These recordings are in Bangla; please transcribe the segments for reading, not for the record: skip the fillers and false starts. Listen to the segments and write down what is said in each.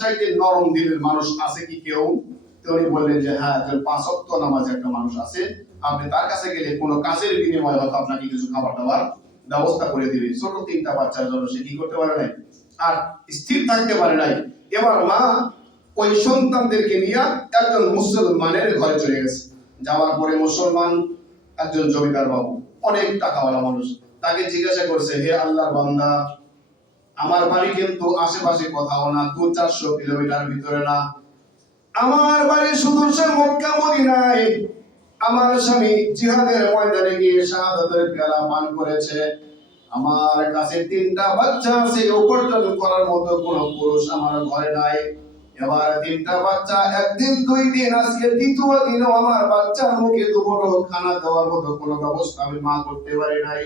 সবচাইতে নরম দিলের মানুষ আছে কি কেউ? তিনি বললেন যে হ্যাঁ, পাঁচ ওয়াক্ত নামাজ একটা মানুষ আছে, আপনি তার কাছে গেলে কোনো কাজের বিনিময়ে হয়তো আপনাকে কিছু খাবার দাবার ব্যবস্থা করে দিবে। ছোট তিনটা বাচ্চার জন্য সে কি করতে পারে নাই, আর স্থির থাকতে পারে নাই। এবার মা ওই সন্তানদেরকে নিয়ে একজন মুসলমানের ঘরে চলে গেছে। যাওয়ার পরে মুসলমান একজন জমিদার বাবু, অনেক টাকাওয়ালা মানুষ, তাকে জিজ্ঞাসা করছে, হে আল্লাহর বান্দা, আমার বাড়ি কিন্তু আশেপাশে কোথাও না, 200-400 কিলোমিটার ভিতরে না, আমার বাড়ি সুদূর মক্কা মদিনায়, আমার স্বামী জিহাদের ময়দানে গিয়ে শাহাদাতের পেয়ালা পান করেছে, আমার কাছে 3টা বাচ্চা আছে, উপার্জন করার মতো কোনো পুরুষ আমার ঘরে নাই। এবার 3টা বাচ্চা, একদিন 2 দিন, আজকে 3য় দিনও আমার বাচ্চার মুখে দুপুরো খানা দেওয়ার মতো কোনো ব্যবস্থা আমি মা করতে পারি নাই।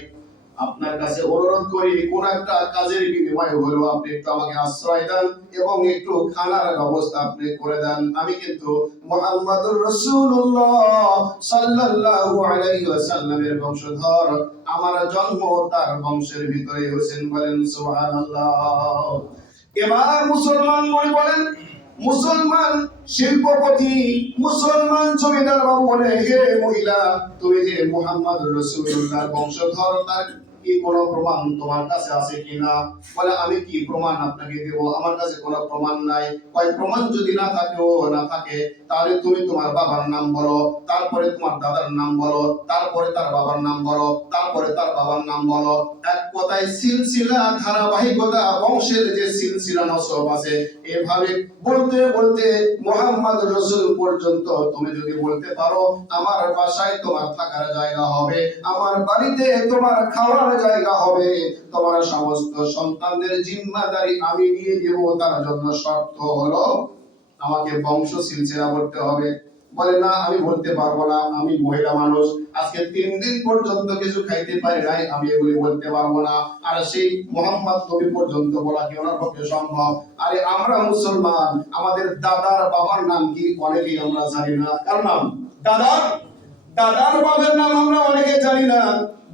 আপনার কাছে অনুরোধ করি, কোন একটা কাজের বিনিময়ে হলেও আপনি একটু আমাকে আশ্রয় দেন এবং একটু খানার ব্যবস্থা আপনি করে দেন। আমি কিন্তু মুহাম্মাদুর রাসূলুল্লাহ সাল্লাল্লাহু আলাইহি ওয়াসাল্লামের বংশধর, আমার জন্ম তার বংশের ভিতরে হয়েছেন, বলেন সুবহানাল্লাহ। এবার মুসলমান মনে বলেন, মুসলমান শিল্পপতি, মুসলমান জমিদার বাবু বলে, হে মহিলা, তুমি যে মুহাম্মদ রাসূলুল্লাহর বংশধর, তার কি কোনো প্রমাণ তোমার কাছে আছে কিনা? বলে, আমি কি প্রমাণ আপনাকে দেব, আমার কাছে কোনো প্রমাণ নাই। ওই প্রমাণ যদি না থাকে তাহলে তুমি তোমার বাবার নাম বলো, তারপরে তোমার দাদার নাম বলো, তারপরে তার বাবার নাম বলো, তারপরে তার বাবার নাম বলো। এক কথায় সিলসিলা, ধারাবাহিকতা, বংশের যে সিলসিলা নসব আছে, এভাবে বলতে বলতে মুহাম্মদ রাসূল পর্যন্ত তুমি যদি বলতে পারো, আমার বাসায় তোমার থাকার জায়গা হবে, আমার বাড়িতে তোমার খাওয়ার জায়গা হবে, তোমার সমস্ত সন্তানদের জিম্মাদারি আমি নিয়ে দেব, তার জন্য শর্ত হলো আমাকে বংশ সিলসিলা করতে হবে। বলে, না, আমি বলতে পারবো না, আমি মহিলা মানুষ, আজকে 3 দিন পর্যন্ত কিছু খাইতে পারি নাই, আমি এগুলি বলতে পারবো না। আর সেই মুহাম্মদ নবী পর্যন্ত বলা কি ওনার পক্ষে সম্ভব? আরে আমরা মুসলমান, আমাদের দাদার বাবার নাম কি অনেকেই আমরা জানি না। কার নাম? দাদার বাবার নাম আমরা অনেকে জানি না।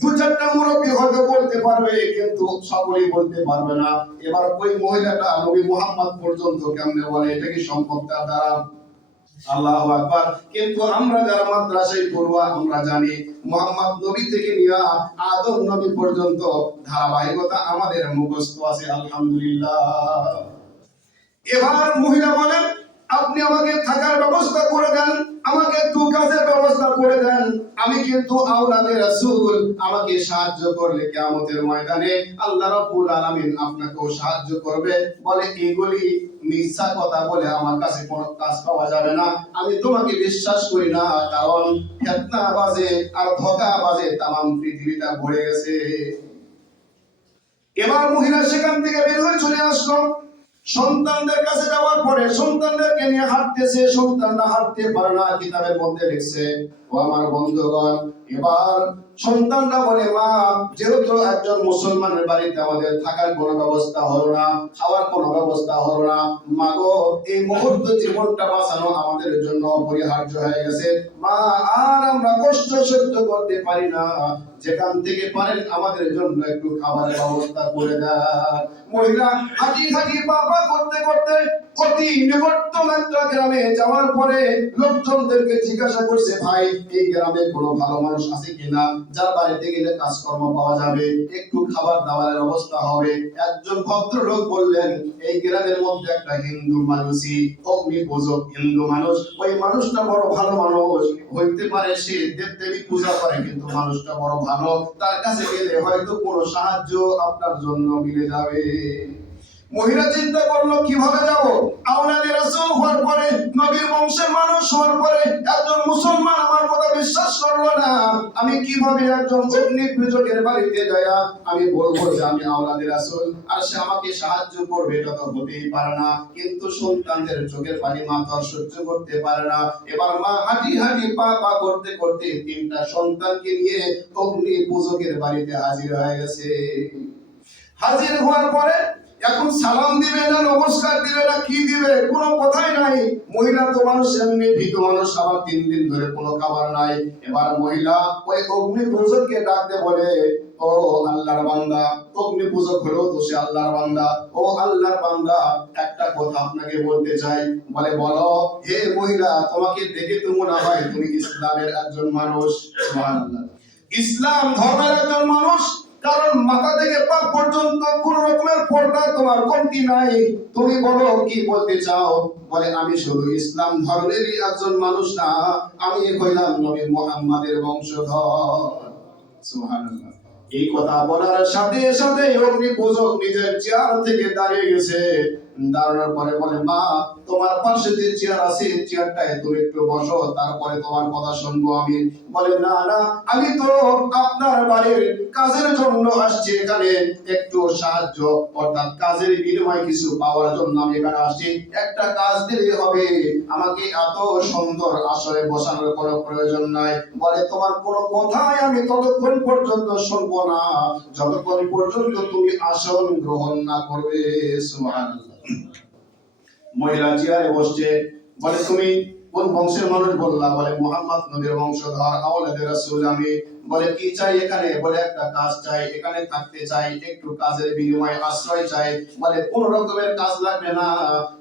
2-4টা মুরব্বী হয়তো বলতে পারবে, কিন্তু সকলেই বলতে পারবে না। এবার ওই মহিলাটা নবী মুহাম্মদ পর্যন্ত কেমনে বলে? এটা কি সম্ভব তার দ্বারা? আল্লাহু আকবার। কিন্তু আমরা যারা মাদ্রাসায় পড়ুয়া, আমরা জানি মুহাম্মদ নবী থেকে নিয়ে আদম নবী পর্যন্ত ধারাবাহিকতা আমাদের মুখস্থ আছে, আলহামদুলিল্লাহ। এবার মহিলা বলেন, আপনি আমাকে থাকার ব্যবস্থা করে দেন, আমাকে একটু কাজের ব্যবস্থা করে দেন, আমি কিন্তু আওলাদে রাসূল, আমাকে সাহায্য করলে কিয়ামতের ময়দানে আল্লাহ রাব্বুল আলামিন আপনাকেও সাহায্য করবে। বলে, এগুলি মিথ্যা কথা বলে আমার কাছে কোনো কাজ পাওয়া যাবে না, আমি তোমাকে বিশ্বাস করি না, কারণ ফিতনাবাজে আর ধোঁকাবাজে তামাম পৃথিবীটা ভরে গেছে। এবার মহিলা সেখান থেকে বের হয়ে চলে আসলো। সন্তানদের কাছে যাওয়ার পরে সন্তানদেরকে নিয়ে হাঁটতেছে, সন্তানরা হাঁটতে পারে না। কিতাবের মধ্যে লিখছে, ও আমার বন্ধুগণ, এবার সন্তানরা বলে, মা, যেহেতু একজন মুসলমানের বাড়িতে আমাদের থাকার কোনো ব্যবস্থা হলো না, খাওয়ার কোনো ব্যবস্থা হলো না, মা গো, এই মুহূর্ত জীবনটা বাঁচানো আমাদের জন্য অপরিহার্য হয়ে গেছে, মা, আর আমরা কষ্ট সহ্য করতে পারি না, যেখান থেকে পারেন আমাদের জন্য একটু খাবারের ব্যবস্থা করে দেন। মহিলা হাঁটি হাঁটি বাবা করতে করতে অতি নিকটতম একটা গ্রামে যাওয়ার পরে লোকজনদেরকে জিজ্ঞাসা করছে, ভাই, এই গ্রামে কোনো ভালো মানুষ আছে কিনা, যার বাড়িতে গেলে কাজকর্ম পাওয়া যাবে, একটু খাবার দাবারের ব্যবস্থা হবে। একজন ভদ্রলোক বললেন, এই গ্রামের মধ্যে একটা হিন্দু মানুষই, অগ্নি পূজক হিন্দু মানুষ, ওই মানুষটা বড় ভালো মানুষ, হইতে পারে সে দেবদেবী পূজা করে, কিন্তু মানুষটা বড় ভালো, তার কাছে গেলে হয়তো কোনো সাহায্য আপনার জন্য মিলে যাবে। মহিলা চিন্তা করলো, কিভাবে যাব? আওলাদে রাসূল হওয়ার পরে, নবীর বংশের মানুষ হওয়ার পরে একজন মুসলমান আমার কথা বিশ্বাস করলো না, আমি কিভাবে একজন অগ্নি পূজকের বাড়িতে যায়া আমি বলবো যে আমি আওলাদে রাসূল আর সে আমাকে সাহায্য করবে? এটা তো হতেই পারে না। কিন্তু সন্তানদের চোখের পানি মা তো সহ্য করতে পারে না। এবার মা হাঁটি হাঁটি পা করতে করতে 3টা সন্তানকে নিয়ে অগ্নি পূজকের বাড়িতে হাজির হয়ে গেছে। হাজির হওয়ার পরে এখন সালাম দিবে না নমস্কার দিবে না কি দিবে কোনো কথাই নাই। মহিলা তো মানুষ এমনি ভীত মানুষ, আবার 3 দিন ধরে কোনো খাবার নাই। এবার মহিলা ওই অগ্নি পূজককে ডাকতে বলে, ও আল্লাহর বান্দা। অগ্নি পূজক হলো তো সে আল্লাহর বান্দা। ও আল্লাহর বান্দা, একটা কথা আপনাকে বলতে চাই। বলে বলো। হে মহিলা, তোমাকে দেখে তো মনে হয় তুমি ইসলামের একজন মানুষ। সুবহানাল্লাহ, ইসলাম ধর্মের একজন মানুষ। কারণ মাথা থেকে পা পর্যন্ত কোন রকমের পর্দা তোমার কমতি নাই। তুমি বলো কি বলতে চাও? বলে আমি শুধু ইসলাম ধর্মেরই একজন মানুষ না, আমি হইলাম নবী মুহাম্মাদের বংশধর। সুবহানাল্লাহ। এই কথা বলার সাথে সাথে অগ্নি পূজক নিজের চেয়ার থেকে দাঁড়িয়ে গেছে। দাঁড়ানোর পরে বলে, মা তোমার পাশে যে চেয়ার আছে চেয়ারটায় তুমি একটু বসো, তারপরে তোমার কথা শুনবো আমি। বলে না না, আমি তো আপনার বাড়ির কাজের জন্য আসছি এখানে, একটু সাহায্য অর্থাৎ কাজের বিনিময়ে কিছু পাওয়ার জন্য আমি এখানে আসছি। একটা কাজ দিলে হবে, আমাকে এত সুন্দর আসরে বসানোর কোনো প্রয়োজন নাই। বলে তোমার কোনো কথাই আমি ততক্ষণ পর্যন্ত শুনবো না যতক্ষণ পর্যন্ত তুমি আসন গ্রহণ না করবে। সুবহানাল্লাহ। মহিলা চেয়ারে বসছে। বলে তুমি কোন বংশের মানুষ বললা? বলে মুহাম্মদ নবীর বংশধর, আওলাদে রাসূল আমি। বলে কি চাই এখানে? বলে একটা কাজ চাই, এখানে থাকতে চাই, একটু কাজের বিনিময়ে আশ্রয় চাই। বলে কোন রকমের কাজ লাগবে না।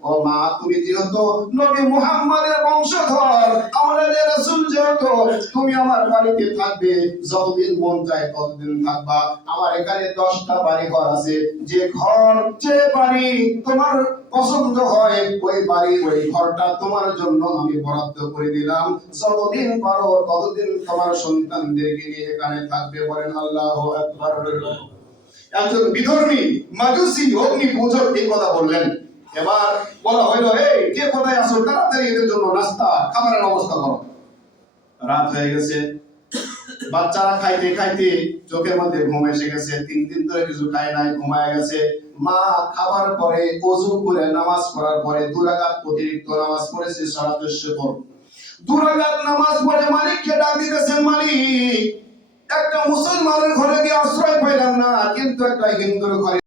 ও মা, তুমি যেহেতু নবী মুহাম্মাদের বংশধর, আওলাদে রাসূল যেহেতু, তুমি আমার বাড়িতে থাকবে, যতদিন মন চায় ততদিন থাকবা। আমার এখানে 10টা বাড়ি ঘর আছে, যে ঘর যে বাড়ি তোমার পছন্দ হয় ওই বাড়ি ওই ঘরটা তোমার জন্য আমি বরাদ্দ করে দিলাম। যতদিন পারো ততদিন তোমার সন্তানদেরকে নিয়ে এখানে থাকবে। বলেন আল্লাহু আকবার। একজন বিধর্মী মাজুসি অগ্নি পূজক এই কথা বললেন। এবার বলা হইলো, এই কে কোথায় আছো, তাড়াতাড়ি এদের জন্য নাস্তা খাবারের ব্যবস্থা করো। রাত হয়ে গেছে, বাচ্চারা খাইতে খাইতে চোখের মধ্যে ঘুম এসে গেছে। 3 দিন ধরে কিছু খায় নাই, ঘুমায় গেছে। মা খাবার পরে ওযু করে নামাজ পড়ার পরে 2 রাকাত অতিরিক্ত নামাজ পড়েছে সালাতুশ শুকর। 2 রাকাত নামাজ পড়ে মালিককে ডাক দিতেছেন, মালিক একটা মুসলমানের ঘরে গিয়ে আশ্রয় পাইলাম না, কিন্তু একটা হিন্দুর ঘরে